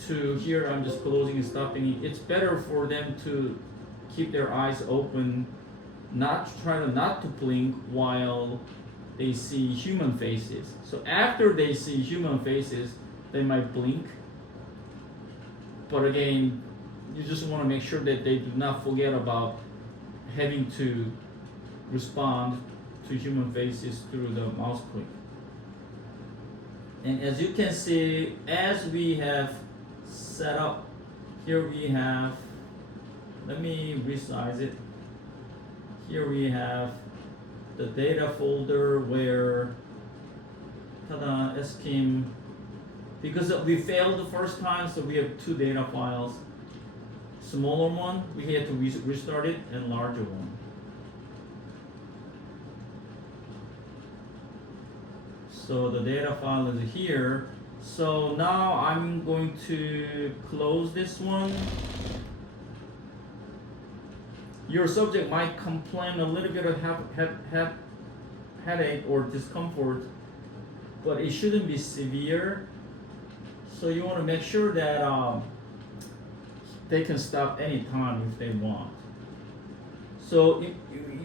to here. I'm just closing and stopping it. It's better for them to keep their eyes open, try not to blink while they see human faces. So after they see human faces, they might blink. But again, you just want to make sure that they do not forget about having to respond to human faces through the mouse click. And as you can see, as we have set up, here we have, let me resize it. Here we have the data folder where, tada, Eskim, because we failed the first time, so we have 2 data files. Smaller one, we had to restart it, and larger one. So the data file is here. So now I'm going to close this one. Your subject might complain a little bit of headache or discomfort, but it shouldn't be severe. So you want to make sure that they can stop anytime if they want. So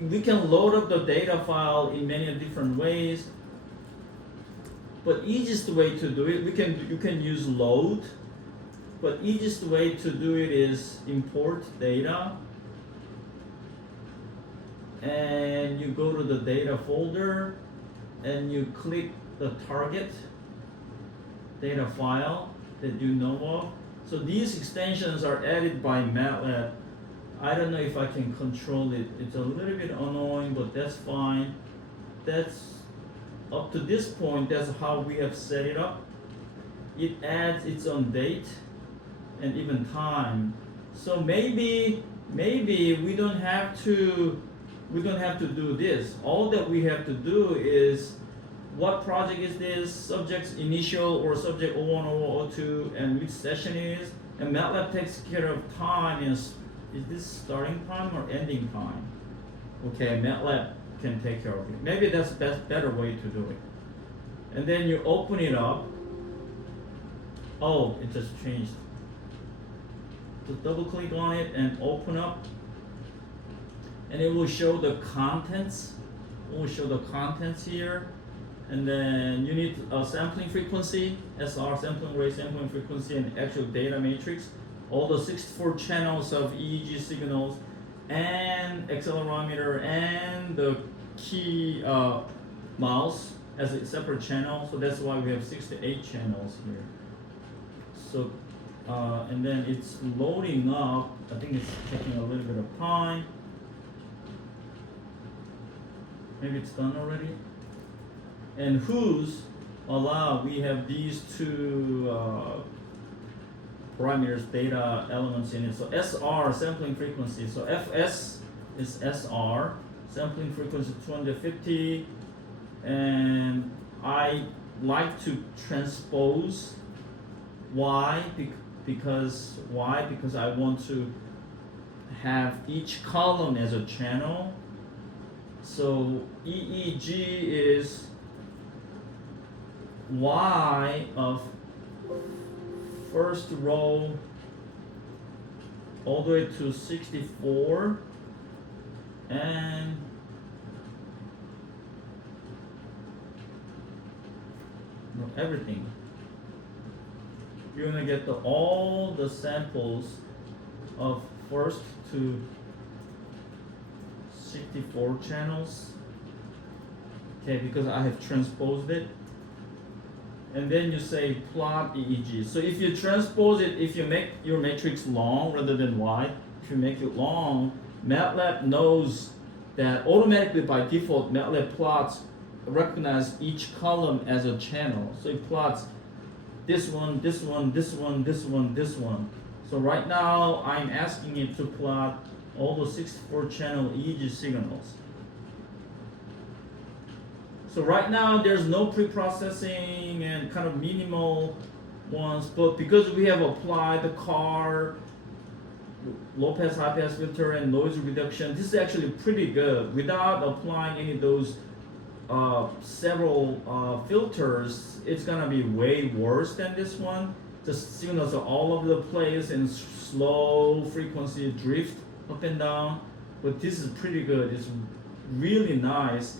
we can load up the data file in many different ways. But easiest way to do it, you can use load, but easiest way to do it is import data, and you go to the data folder, and you click the target data file that you know of. So these extensions are added by MATLAB. I don't know if I can control it. It's a little bit annoying, but that's fine. That's up to this point, that's how we have set it up. It adds its own date and even time. So maybe we don't have to do this. All that we have to do is what project is this, subject's initial or subject 01 or 02, and which session it is, and MATLAB takes care of time. Is this starting time or ending time? Okay, MATLAB can take care of it. Maybe that's the better way to do it. And then you open it up. Oh, it just changed. Just double click on it and open up, and it will show the contents. It will show the contents here, and then you need a sampling frequency, SR, sampling rate, sampling frequency, and actual data matrix. All the 64 channels of EEG signals, and accelerometer, and the key mouse as a separate channel. So that's why we have 68 channels here. So and then it's loading up. I think it's taking a little bit of time. Maybe it's done already. And whose allow, we have these two parameters, data elements in it. So SR, sampling frequency. So FS is SR, sampling frequency 250, and I like to transpose Y because I want to have each column as a channel. So EEG is Y of first row all the way to 64, and everything. You're gonna get all the samples of first to 64 channels. Okay, because I have transposed it. And then you say plot EEG. So if you transpose it, if you make your matrix long rather than wide, if you make it long, MATLAB knows that automatically by default, MATLAB plots recognize each column as a channel. So it plots this one, this one, this one, this one, this one. So right now, I'm asking it to plot all the 64 channel EEG signals. So right now, there's no pre-processing and kind of minimal ones, but because we have applied the CAR, low pass, high pass filter, and noise reduction, this is actually pretty good. Without applying any of those several filters, it's gonna be way worse than this one. The signals are all over the place and slow frequency drift up and down, but this is pretty good. It's really nice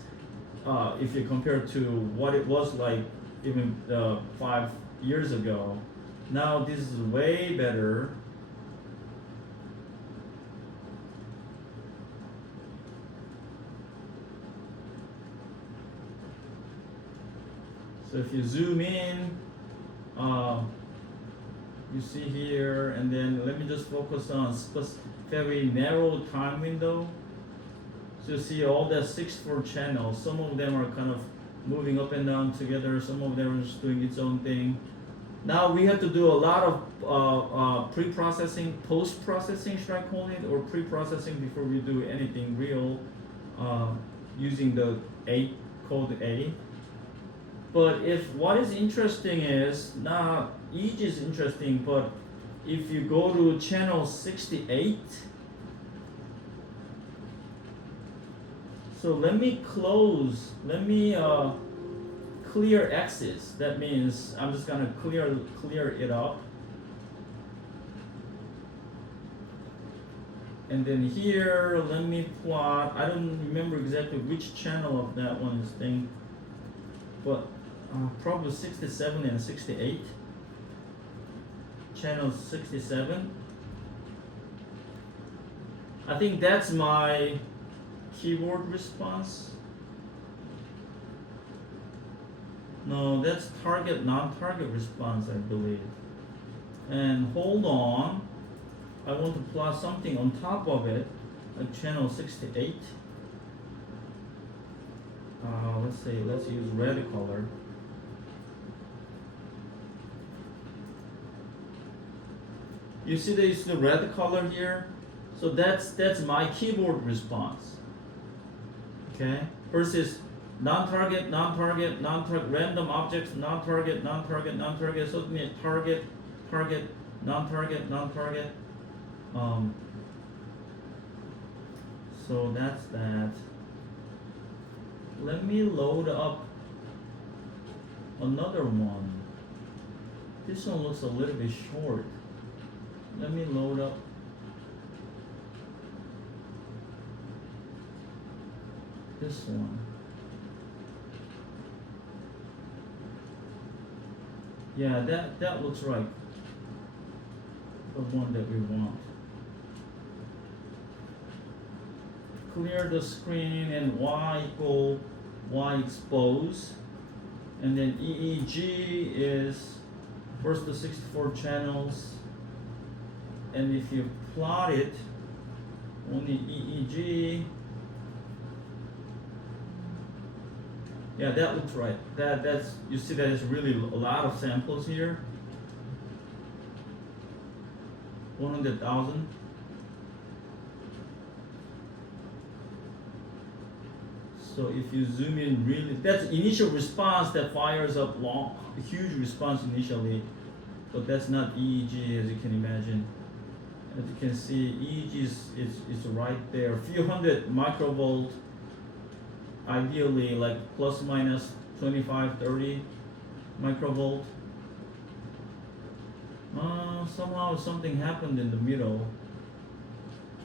if you compare to what it was like even 5 years ago. Now this is way better. So if you zoom in, you see here, and then let me just focus on very narrow time window. So you see all the 64 channels. Some of them are kind of moving up and down together. Some of them are just doing its own thing. Now we have to do a lot of pre-processing, post-processing, should I call it, or pre-processing before we do anything real using the code A. But if what is interesting is, now EEG is interesting, but if you go to channel 68, so let me clear axis. That means I'm just gonna clear it up. And then here, let me plot, I don't remember exactly which channel of that one is thing, but probably 67 and 68. Channel 67. I think that's my keyboard response. No, that's target, non-target response, I believe. And hold on, I want to plot something on top of it, like channel 68. let's use red color. You see there's the red color here? So that's my keyboard response. Okay? Versus non-target, non-target, non-target, random objects, non-target, non-target, non-target, so it means target, target, non-target, non-target. So that's that. Let me load up another one. This one looks a little bit short. Let me load up. This one. Yeah, that looks right. The one that we want. Clear the screen and Y equal Y expose. And then EEG is first the 64 channels. And if you plot it, only EEG. Yeah, that looks right. That's you see that it's really a lot of samples here. 100,000. So if you zoom in really, that's initial response that fires up long, huge response initially, but that's not EEG as you can imagine. As you can see, EEG is right there, a few hundred microvolt, ideally like plus minus 25, 30 microvolt. Somehow something happened in the middle,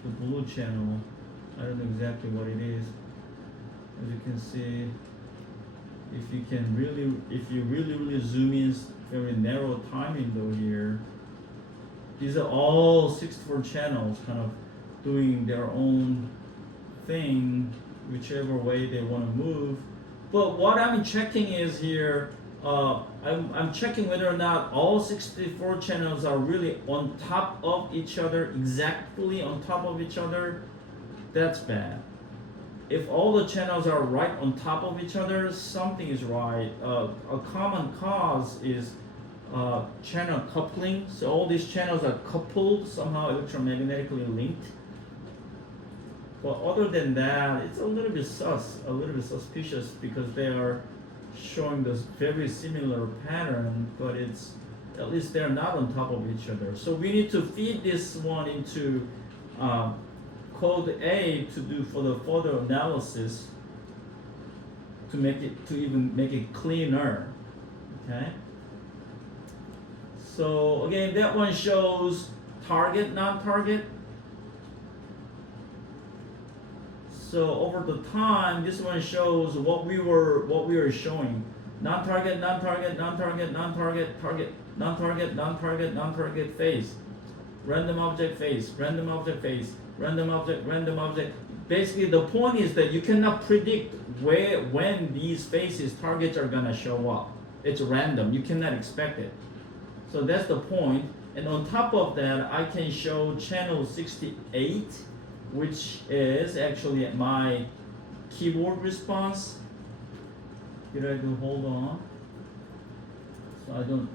the blue channel. I don't know exactly what it is. As you can see, if you really zoom in, very narrow time window here. These are all 64 channels kind of doing their own thing, whichever way they want to move. But what I'm checking is here, I'm checking whether or not all 64 channels are really on top of each other, exactly on top of each other. That's bad. If all the channels are right on top of each other, something is right. A common cause is channel coupling. So all these channels are coupled, somehow electromagnetically linked. But other than that, it's a little bit suspicious because they are showing this very similar pattern, but it's at least they're not on top of each other. So we need to feed this one into code A to do for the further analysis to even make it cleaner. Okay. So again, that one shows target, non-target. So over the time, this one shows what we were showing. Non-target, non-target, non-target, non-target, target, non-target, non-target, non-target phase. Random object phase, random object phase, random object, random object. Basically, the point is that you cannot predict when these phases, targets are gonna show up. It's random, you cannot expect it. So that's the point. And on top of that, I can show channel 68, which is actually my keyboard response. Did I do hold on? So I don't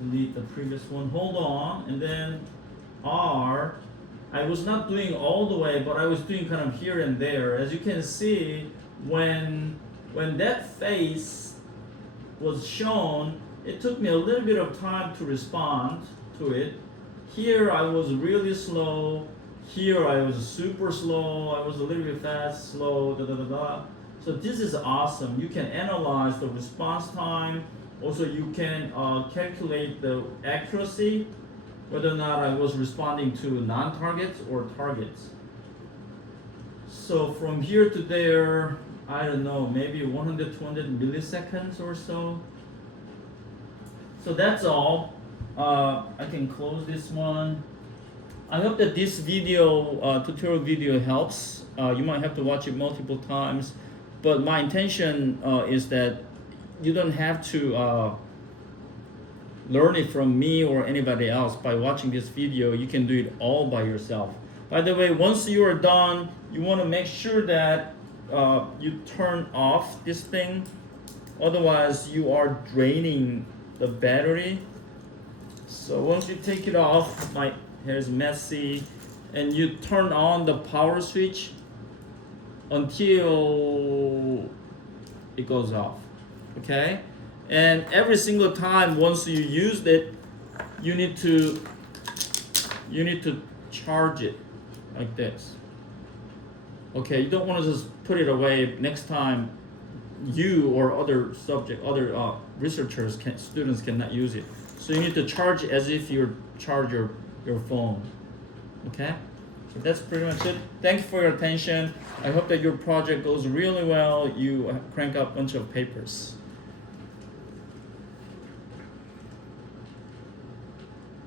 delete the previous one. Hold on, and then R. I was not doing all the way, but I was doing kind of here and there. As you can see, when that face was shown, it took me a little bit of time to respond to it. Here I was really slow. Here I was super slow. I was a little bit fast, slow, da da da da. So this is awesome. You can analyze the response time. Also, you can calculate the accuracy, whether or not I was responding to non-targets or targets. So from here to there, I don't know, maybe 100, 200 milliseconds or so. So that's all. I can close this one. I hope that this video, tutorial video helps. You might have to watch it multiple times, but my intention is that you don't have to learn it from me or anybody else by watching this video. You can do it all by yourself. By the way, once you are done, you want to make sure that you turn off this thing. Otherwise, you are draining the battery. So once you take it off, my hair is messy, and you turn on the power switch until it goes off. Okay? And every single time once you use it, you need to charge it like this. Okay, you don't want to just put it away. Next time you or other researchers students cannot use it. So you need to charge it as if you charge your phone. Okay? So that's pretty much it. Thank you for your attention. I hope that your project goes really well. You crank up a bunch of papers.